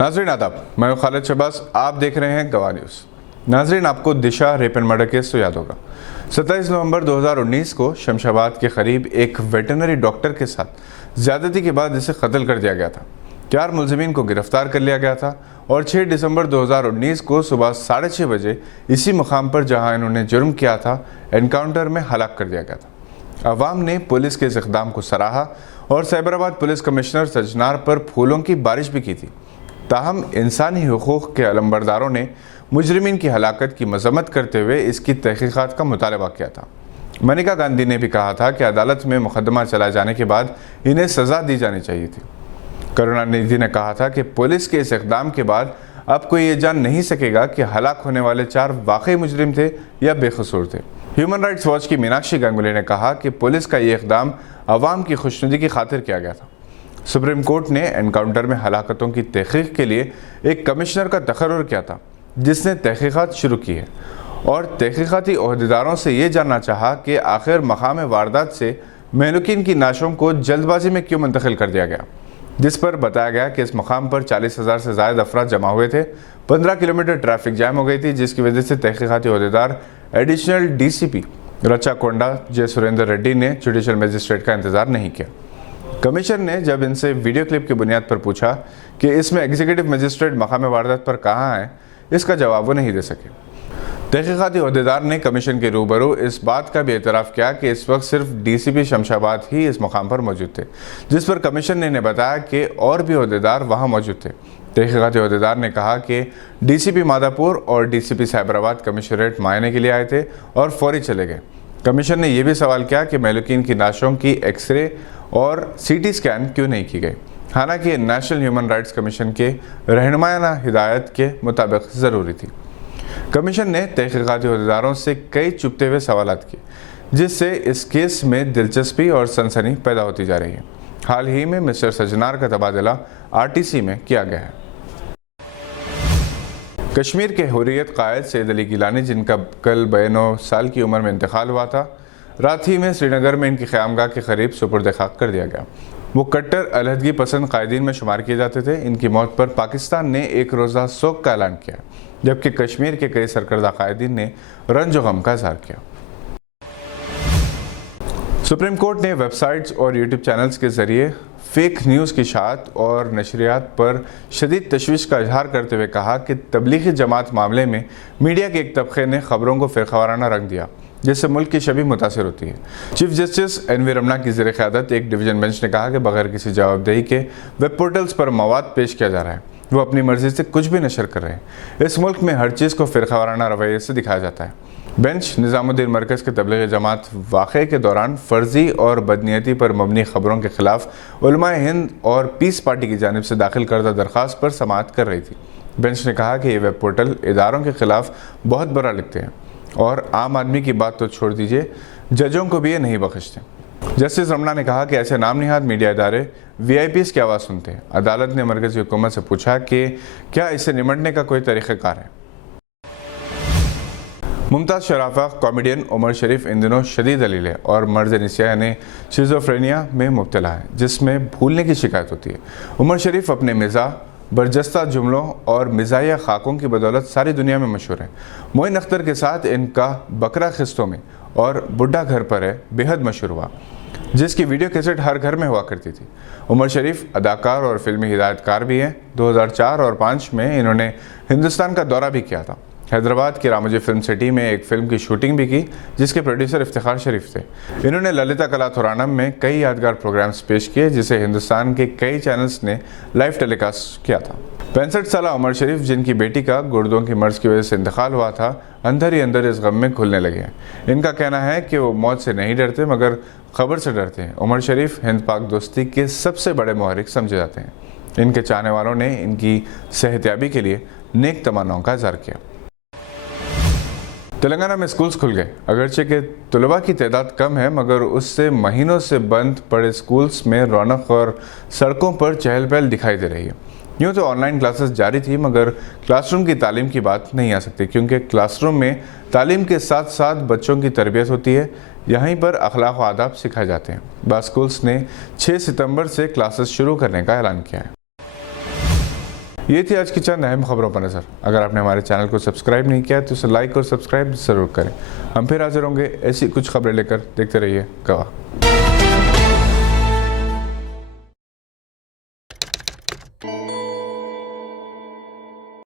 नाजरीन आदाब, मैं हूं खालिद शहबाज। आप देख रहे हैं गवाह न्यूज़। नाजरीन, आपको दिशा रेप एंड मर्डर केस तो याद होगा। 27 नवंबर 2019 को शमशाबाद के करीब एक वेटरनरी डॉक्टर के साथ ज्यादती के बाद इसे कत्ल कर दिया गया था। 4 मुलजिमीन को गिरफ्तार कर लिया गया था और 6 दिसंबर 2019 को सुबह 6:30 बजे इसी मुकाम पर जहां इन्होंने जुर्म किया था, एनकाउंटर में हलाक कर दिया गया था। अवाम ने पुलिस के इस इक़दाम को सराहा और साइबराबाद पुलिस कमिश्नर सजनार पर फूलों की बारिश भी की थी। ताहम इंसानी हुकूक के अलमबरदारों ने मुजरिमीन की हलाकत की मजम्मत करते हुए इसकी तहकीकात का मुतालबा किया था। मनिका गांधी ने भी कहा था कि अदालत में मुकदमा चलाए जाने के बाद इन्हें सज़ा दी जानी चाहिए थी। करुणानिधि ने कहा था कि पुलिस के इस इक़दाम के बाद अब कोई ये जान नहीं सकेगा कि हलाक होने वाले 4 वाकई मुजरिम थे या बेकसूर थे। ह्यूमन राइट्स वॉच की मीनाक्षी गंगुली ने कहा कि पुलिस का ये इक़दाम अवाम की खुशनुदी की खातिर किया गया था। सुप्रीम कोर्ट ने एनकाउंटर में हलाकतों की तहकीक के लिए एक कमिश्नर का तकर्रुर किया था, जिसने तहकीकात शुरू की है और तहकीकाती ओहदेदारों से ये जानना चाहा कि आखिर मकाम वारदात से महलूकीन की नाशों को जल्दबाजी में क्यों मुंतकिल कर दिया गया, जिस पर बताया गया कि इस मकाम पर 40,000 से ज़ायद अफराद जमा हुए थे। 15 किलोमीटर ट्रैफिक जैम हो गई थी, जिसकी वजह से तहकीकाती ओहदेदार एडिशनल DCP रचा कोंडा जे सुरेंद्र रेड्डी ने जुडिशल मजिस्ट्रेट का इंतज़ार नहीं किया। कमीशन ने जब इनसे वीडियो क्लिप की बुनियाद पर पूछा कि इसमें एग्जीक्यूटिव मजिस्ट्रेट मकाम वारदात पर कहाँ है, इसका जवाब वो नहीं दे सके। तहकीकाती ओहदेदार ने कमीशन के रूबरू इस बात का भी एतराफ़ किया कि इस वक्त सिर्फ DCP शमशाबाद ही इस मकाम पर मौजूद थे, जिस पर कमीशन ने इन्हें बताया कि और भी ओहदेदार वहाँ मौजूद थे। तहकीकाती ओहदेदार ने कहा कि DCP मादापुर और DCP साइबराबाद कमिश्नरेट मुआयने के लिए आए थे और फौरी चले गए। कमीशन ने यह भी सवाल किया कि महलूकीन की नाशों की एक्सरे और CT स्कैन क्यों नहीं की गई, हालांकि नेशनल ह्यूमन राइट्स कमीशन के रहनुमायाना हिदायत के मुताबिक ज़रूरी थी। कमीशन ने तहकीकाती ओहदेदारों से कई चुभते हुए सवाल किए, जिससे इस केस में दिलचस्पी और सनसनी पैदा होती जा रही है। हाल ही में मिस्टर सजनार का तबादला RTC में किया गया है। कश्मीर के हुर्रियत कायद सैयद अली गिलानी, जिनका कल 92 साल की उम्र में इंतकाल हुआ था, रात ही में श्रीनगर में इनकी क़यामगाह के करीब सुपुर्द खाक कर दिया गया। वो कट्टर अलहदगी पसंद कायदीन में शुमार किए जाते थे। इनकी मौत पर पाकिस्तान ने एक रोज़ा शोक का ऐलान किया, जबकि कश्मीर के कई सरकर्दा कायदीन ने रंज व गम का इज़हार किया। सुप्रीम कोर्ट ने वेबसाइट्स और यूट्यूब चैनल्स के ज़रिए फेक न्यूज़ की शायत और नशरियात पर शदीद तशवीश का इजहार करते हुए कहा कि तबलीगी जमात मामले में मीडिया के एक तबके ने खबरों को फ़िरकावाराना रंग दिया, जिससे मुल्क की छवि मुतासिर होती है। चीफ जस्टिस NV रमना की ज़ेर क़यादत एक डिवीज़न बेंच ने कहा कि बगैर किसी जवाबदेही के वेब पोर्टल्स पर मवाद पेश किया जा रहा है। वो अपनी मर्ज़ी से कुछ भी नशर कर रहे हैं। इस मुल्क में हर चीज़ को फ़िरकावाराना रवैये से दिखाया जाता है। बेंच निज़ामुद्दीन मरकज़ के तबलीगी जमात वाक़े के दौरान फ़र्ज़ी और बदनीयती पर मबनी ख़बरों के ख़िलाफ़ उलमाए हिंद और पीस पार्टी की जानिब से दाखिल करदा दरख्वास्त पर समाअत कर रही थी। बेंच ने कहा कि ये वेब पोर्टल इदारों के ख़िलाफ़ बहुत बुरा लिखते हैं और आम आदमी की बात तो छोड़ दीजिए, जजों को भी ये नहीं बख्शते। जस्टिस रमना ने कहा कि ऐसे नाम निहाद मीडिया इदारे VIPs की आवाज़ सुनते हैं। अदालत ने मरकज़ी हुकूमत से पूछा कि क्या इससे निमटने का कोई तरीक़ाकार है। मुमताज़ शराफा कॉमेडियन उमर शरीफ इन दिनों शदीद अलील और मर्ज़ निसिया यानी शिज़ोफ्रेनिया में मुब्तला है, जिसमें भूलने की शिकायत होती है। उमर शरीफ अपने मिज़ाह, बरजस्ता जुमलों और मिज़ाहिया खाकों की बदौलत सारी दुनिया में मशहूर है। मोइन अख्तर के साथ इनका बकरा खिस्तों में और बुढ़ा घर पर है बेहद मशहूर हुआ, जिसकी वीडियो कैसेट हर घर में हुआ करती थी। उमर शरीफ अदाकार और फिल्मी हिदायतकार भी हैं। 2004 और 5 में इन्होंने हिंदुस्तान का दौरा भी किया था। हैदराबाद की रामोजी फिल्म सिटी में एक फ़िल्म की शूटिंग भी की, जिसके प्रोड्यूसर इफ्तिखार शरीफ थे। इन्होंने ललिता कला थोरानम में कई यादगार प्रोग्राम्स पेश किए, जिसे हिंदुस्तान के कई चैनल्स ने लाइव टेलीकास्ट किया था। 65 साल उमर शरीफ, जिनकी बेटी का गुर्दों की मर्ज़ की वजह से इंतकाल हुआ था, अंदर ही अंदर इस गम में घुलने लगे हैं। इनका कहना है कि वो मौत से नहीं डरते मगर खबर से डरते हैं। उमर शरीफ हिंद पाक दोस्ती के सबसे बड़े मुहर्रिक समझे जाते हैं। इनके चाहने वालों ने इनकी सेहतयाबी के लिए नेक तमन्नाओं का इज़हार किया। तेलंगाना में स्कूल्स खुल गए। अगरचे के तलबा की तादाद कम है, मगर उससे महीनों से बंद पड़े स्कूल्स में रौनक और सड़कों पर चहल पहल दिखाई दे रही है। यूँ तो ऑनलाइन क्लासेस जारी थी, मगर क्लासरूम की तालीम की बात नहीं आ सकती, क्योंकि क्लासरूम में तालीम के साथ साथ बच्चों की तरबियत होती है। यहीं पर अखलाक व आदाब सिखाए जाते हैं। बाद स्कूल्स ने 6 सितंबर से क्लासेस शुरू करने का ऐलान किया है। ये थी आज की चंद अहम खबरों पर नज़र। अगर आपने हमारे चैनल को सब्सक्राइब नहीं किया तो इसे लाइक और सब्सक्राइब ज़रूर करें। हम फिर हाजिर होंगे ऐसी कुछ खबरें लेकर। देखते रहिए गवाह।